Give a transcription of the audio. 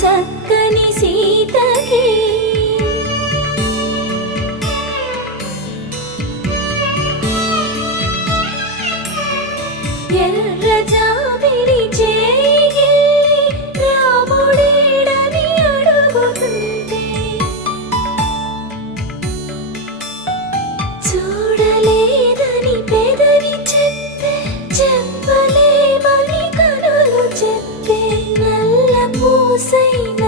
చక్కని సీతకి ఎర్ర జాబిలి చేయి రాముడేడని అడుగుతుంటే చూడలేదని పెదవి చెప్పే చెప్పలేమని కనులు చెప్పే నల్ల పూసైన